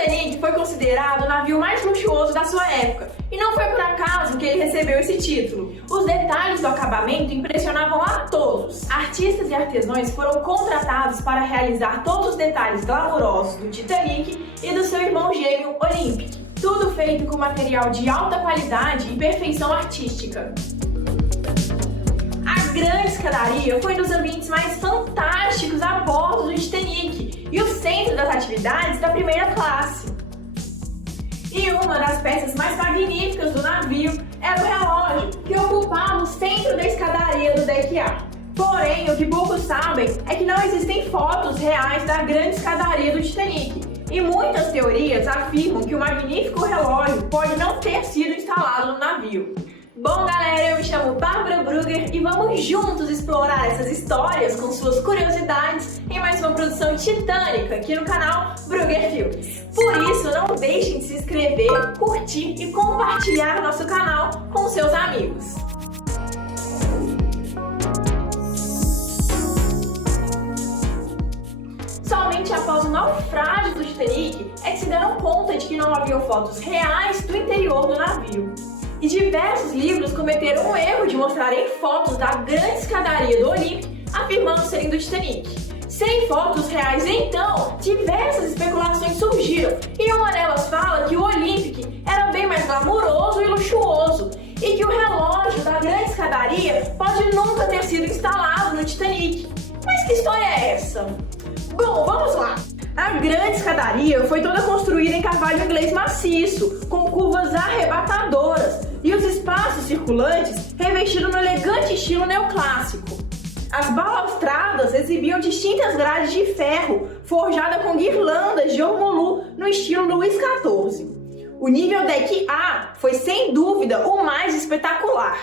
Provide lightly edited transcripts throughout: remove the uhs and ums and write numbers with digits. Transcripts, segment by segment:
Titanic foi considerado o navio mais luxuoso da sua época, e não foi por acaso que ele recebeu esse título. Os detalhes do acabamento impressionavam a todos. Artistas e artesãos foram contratados para realizar todos os detalhes glamourosos do Titanic e do seu irmão gêmeo Olympic. Tudo feito com material de alta qualidade e perfeição artística. A grande escadaria foi um dos ambientes mais fantásticos a bordo do Titanic e o centro das atividades da primeira classe. E uma das peças mais magníficas do navio era o relógio, que ocupava o centro da escadaria do deck A. Porém, o que poucos sabem é que não existem fotos reais da grande escadaria do Titanic, e muitas teorias afirmam que o magnífico relógio pode não ter sido instalado no navio. Bom, galera, eu me chamo Bárbara Brugger e vamos juntos explorar essas histórias com suas curiosidades em mais uma produção titânica aqui no canal Brugger Filmes. Por isso, não deixem de se inscrever, curtir e compartilhar o nosso canal com seus amigos. Somente após o naufrágio do Titanic é que se deram conta de que não haviam fotos reais do interior do navio. E diversos livros cometeram o erro de mostrarem fotos da grande escadaria do Olympic, afirmando serem do Titanic. Sem fotos reais, então, diversas especulações surgiram, e uma delas fala que o Olympic era bem mais glamuroso e luxuoso, e que o relógio da grande escadaria pode nunca ter sido instalado no Titanic. Mas que história é essa? Bom, vamos lá! A grande escadaria foi toda construída em carvalho inglês maciço, com curvas arrebatadoras, e os espaços circulantes revestidos no elegante estilo neoclássico. As balaustradas exibiam distintas grades de ferro, forjada com guirlandas de ormolu no estilo Luís XIV. O nível deck A foi sem dúvida o mais espetacular.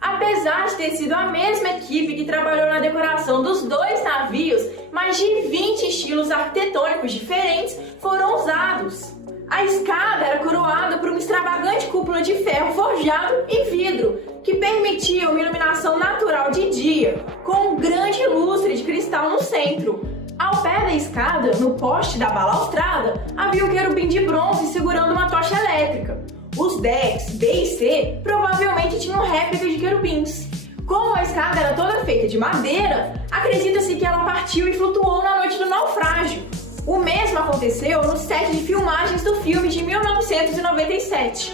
Apesar de ter sido a mesma equipe que trabalhou na decoração dos dois navios, mais de 20 estilos arquitetônicos diferentes foram usados. A escada era coroada por uma extravagante cúpula de ferro forjado e vidro, que permitia uma iluminação natural de dia, com um grande lustre de cristal no centro. Ao pé da escada, no poste da balaustrada, havia um querubim de bronze segurando uma tocha elétrica. Os decks B e C provavelmente tinham réplicas de querubins. Como a escada era toda feita de madeira, acredita-se que ela partiu e flutuou na noite do naufrágio. O mesmo aconteceu no set de filmagens do filme de 1997.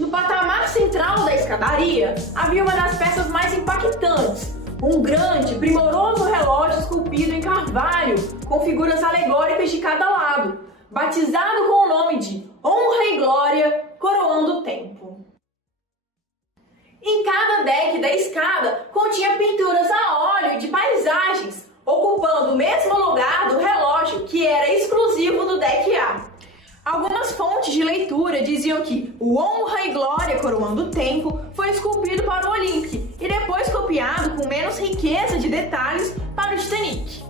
No patamar central da escadaria, havia uma das peças mais impactantes, um grande, primoroso relógio esculpido em carvalho, com figuras alegóricas de cada lado, batizado com o nome de Honra e Glória, coroando o tempo. Em cada deck da escada continha pinturas a óleo de paisagens, ocupando o mesmo lugar do relógio que era exclusivo do deck A. Algumas fontes de leitura diziam que o Honra e Glória coroando o tempo foi esculpido para o Olympic e depois copiado com menos riqueza de detalhes para o Titanic.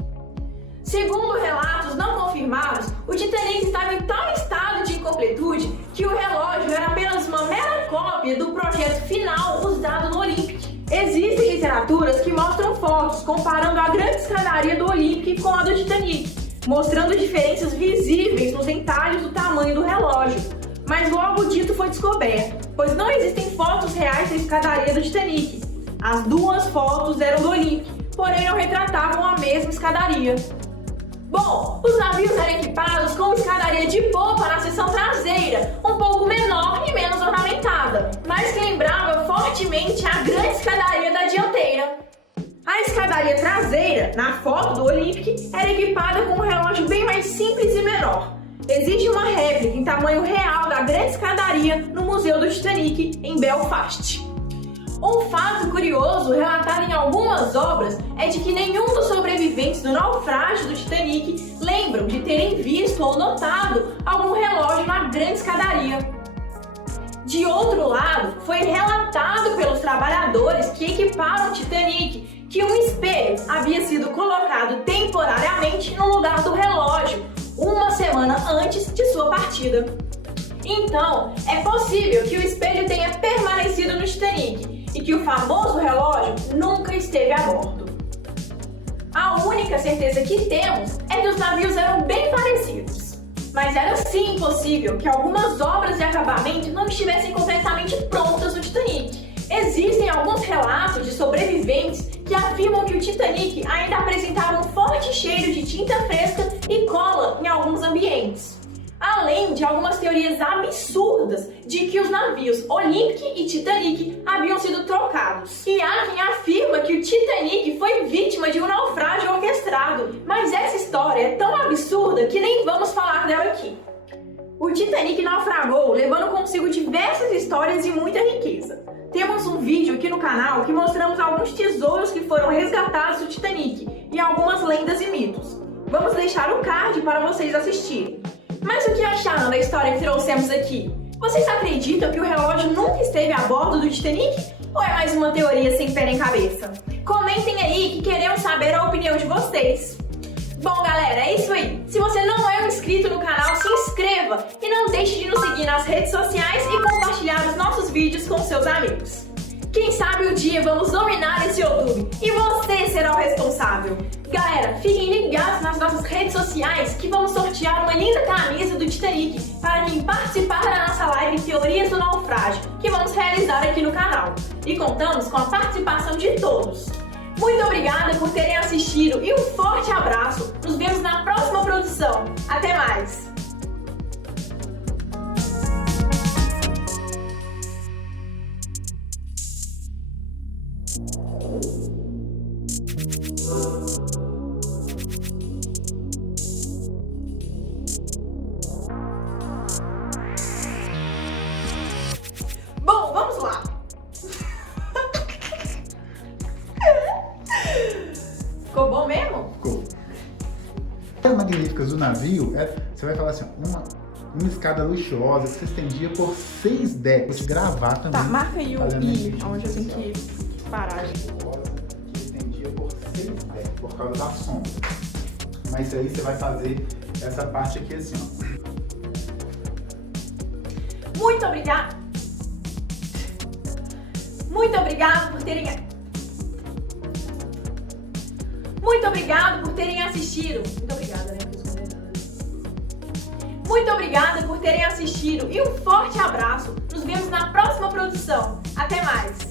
Segundo relatos não confirmados, o Titanic estava em tal estado de incompletude que o relógio era apenas uma mera cópia do projeto final usado no Olympic. Existem literaturas que mostram fotos comparando a grande escadaria do Olympic com a do Titanic, mostrando diferenças visíveis nos entalhes do tamanho do relógio. Mas logo o dito foi descoberto, pois não existem fotos reais da escadaria do Titanic. As duas fotos eram do Olympic, porém não retratavam a mesma escadaria. Bom, os navios eram equipados com escadaria de popa na seção traseira, um pouco menor e menos ornamentada, mas que lembrava fortemente a grande escadaria da dianteira. A escadaria traseira, na foto do Olympic, era equipada com um relógio bem mais simples e menor. Existe uma réplica em tamanho real da grande escadaria no Museu do Titanic, em Belfast. Um fato curioso relatado em algumas obras é de que nenhum dos sobreviventes do naufrágio do Titanic lembram de terem visto ou notado algum relógio na grande escadaria. De outro lado, foi relatado pelos trabalhadores que equiparam o Titanic que um espelho havia sido colocado temporariamente no lugar do relógio, uma semana antes de sua partida. Então, é possível que o espelho tenha permanecido no Titanic e que o famoso relógio nunca esteve a bordo. A única certeza que temos é que os navios eram bem parecidos. Mas era sim possível que algumas obras de acabamento não estivessem completamente prontas no Titanic. Existem alguns relatos de sobreviventes que afirmam que o Titanic ainda apresentava um forte cheiro de tinta fresca e cola em alguns ambientes. Além de algumas teorias absurdas de que os navios Olympic e Titanic haviam sido trocados. E há quem afirma que o Titanic foi vítima de um naufrágio orquestrado. Mas essa história é tão absurda que nem vamos falar dela aqui. O Titanic naufragou, levando consigo diversas histórias e muita riqueza. Temos um vídeo aqui no canal que mostramos alguns tesouros que foram resgatados do Titanic e algumas lendas e mitos. Vamos deixar o card para vocês assistirem. Mas o que acharam da história que trouxemos aqui? Vocês acreditam que o relógio nunca esteve a bordo do Titanic? Ou é mais uma teoria sem pé nem cabeça? Comentem aí que queremos saber a opinião de vocês. Bom, galera, é isso aí. Se você não é um inscrito no canal, se inscreva e não deixe de nos seguir nas redes sociais e compartilhar os nossos vídeos com seus amigos. Quem sabe um dia vamos dominar esse YouTube e você será o responsável. Galera, fiquem ligados nas nossas redes sociais que vamos sortear uma linda camisa do Titanic para quem participar da nossa live Teorias do Naufrágio, que vamos realizar aqui no canal. E contamos com a participação de todos. Muito obrigada por terem assistido e um forte abraço. Nos vemos na próxima produção. Até mais! Bom, vamos lá! Ficou bom mesmo? Ficou. As magníficas do navio, você vai falar assim, uma escada luxuosa que se estendia por 6 decks. Vou te gravar também. Tá, marca aí o I, onde eu tenho que parar. Que se estendia por 6 decks, por causa da sombra. Mas aí você vai fazer essa parte aqui assim, ó. Muito obrigada! Muito obrigado por terem... Muito obrigado por terem assistido. Muito obrigada, né? Muito obrigada por terem assistido e um forte abraço. Nos vemos na próxima produção. Até mais!